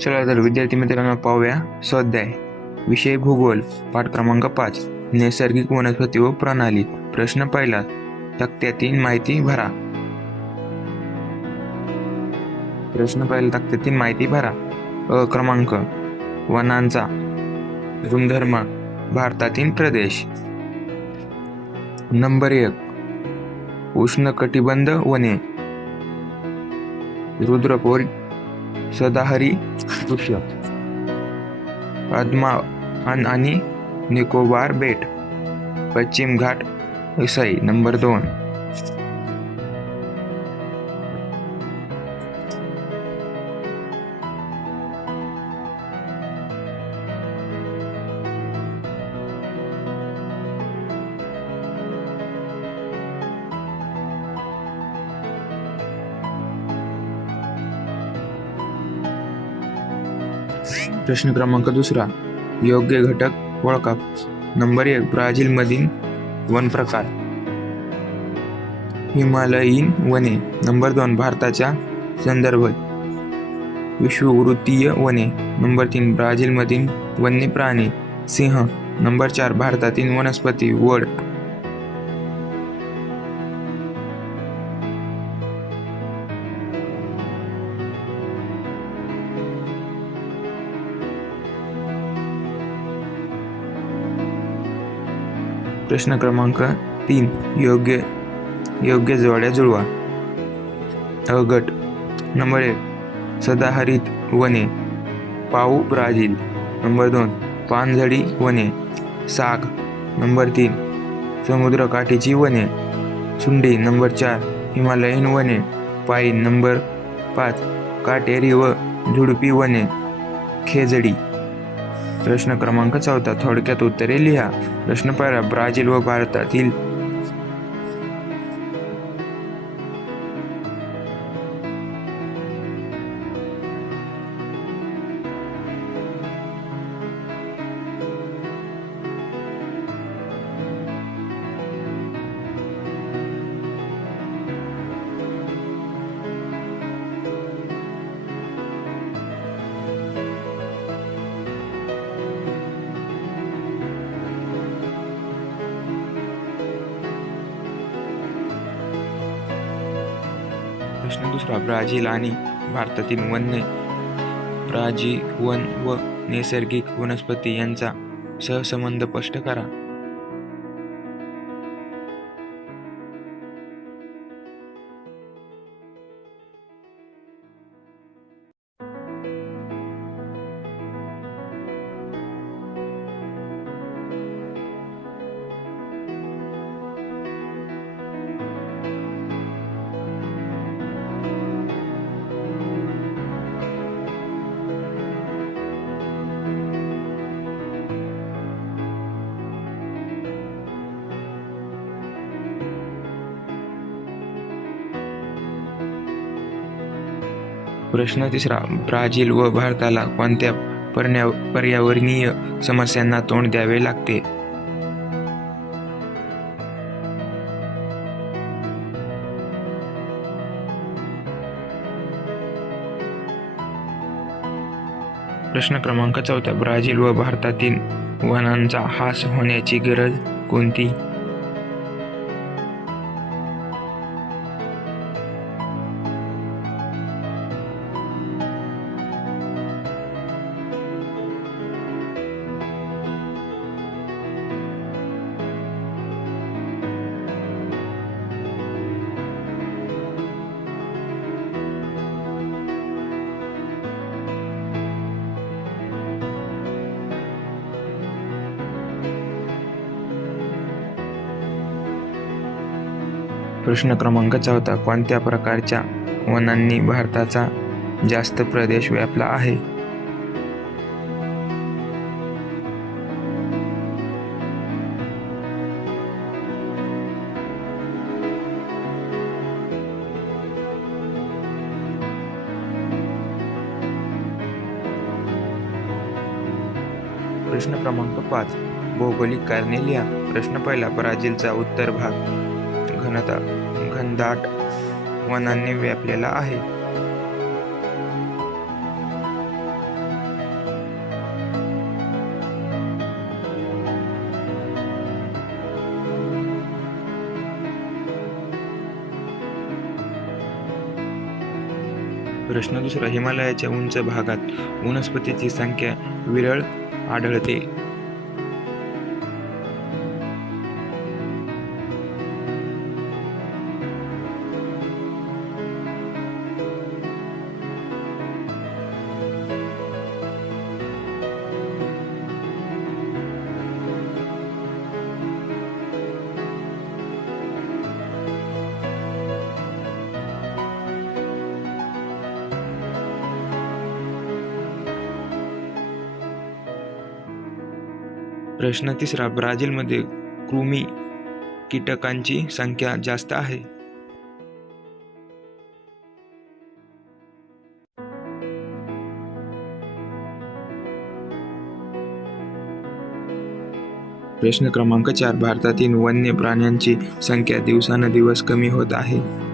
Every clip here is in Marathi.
चला तर विद्यार्थी मित्रांनो पाहूया स्वाध्याय विषय भूगोल पाठ क्रमांक 5 नैसर्गिक वनस्पती व प्रणाली। प्रश्न पहिला, तक्त्यातील माहिती भरा। प्रश्न पहिला, तक्त्यातील माहिती भरा। अ क्रमांक, वनांचा गुणधर्म, भारतातील प्रदेश। नंबर 1, उष्णकटिबंध वने, रुद्रप्रयाग सदाहरी वृक्ष, अंदमान आणि निकोबार बेट, पश्चिम घाट इसाई। नंबर 2, प्रश्न क्रमांक 2, योग्य घटक ओळखा। नंबर 1, ब्राझील मधील वन प्रकार, हिमालयीन वने। नंबर 2, भारताच्या संदर्भ, विषुववृत्तीय वने। नंबर 3, ब्राझील मधील वन्य प्राणी, सिंह। नंबर 4, भारतातील वनस्पती, वड। प्रश्न क्रमांक 3, योग्य जोड्या जुळवा। अ गट, नंबर 1, सदाहरित वने, पाऊ ब्राझील। नंबर 2, पानझडी वने, साग। नंबर 3, समुद्रकाठीची वने, सुंडी। नंबर 4, हिमालयीन वने, पाईन। नंबर 5, काटेरी व झुडपी वने, खेजडी। प्रश्न क्रमांक 4, थोडक्यात उत्तरे लिहा। प्रश्न पहिला, ब्राझील व भारतातील प्रश्न दुसरा, ब्राझील आणि भारतातील वन्य प्राजीवन व नैसर्गिक वनस्पती यांचा सहसंबंध स्पष्ट करा। प्रश्न तिसरा, ब्राझील व भारताला कोणत्या पर्यावरणीय समस्यांना तोंड द्यावे लागते? प्रश्न क्रमांक 4, ब्राझील व भारतातील वनांचा ह्रास होण्याची गरज कोणती? प्रश्न क्रमांक 4, कोणत्या प्रकारच्या वनांनी भारताचा जास्त प्रदेश व्यापला आहे? प्रश्न क्रमांक 5, भौगोलिक कारणे लिहा। प्रश्न पहिला, ब्राझीलचा उत्तर भाग घनदाट वनांनी व्यापलेला आहे। प्रश्न दुसरा, हिमालयाच्या उंच भागात वनस्पतीची संख्या विरळ आढळते. प्रश्न तिसरा, ब्राझीलमध्ये कृमी कीटकांची संख्या जास्त आहे. प्रश्न क्रमांक 4, भारतातील वन्य प्राण्यांची संख्या दिवसानुदिवस कमी होत आहे.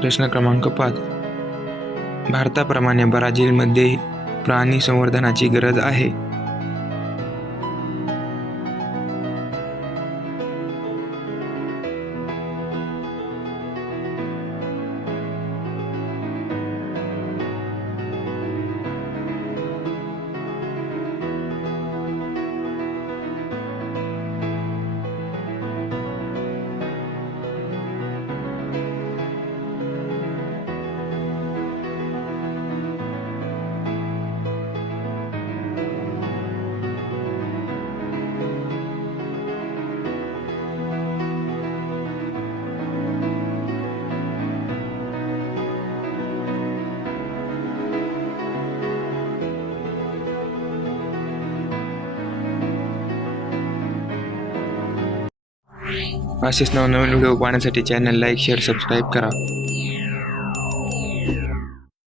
प्रश्न क्रमांक 5, भारताप्रमाणे ब्राझीलमध्ये प्राणी संवर्धनाची गरज आहे. असेच नवनवीन व्हिडिओ पाहण्यासाठी चॅनल लाईक, शेअर, सबस्क्राईब करा.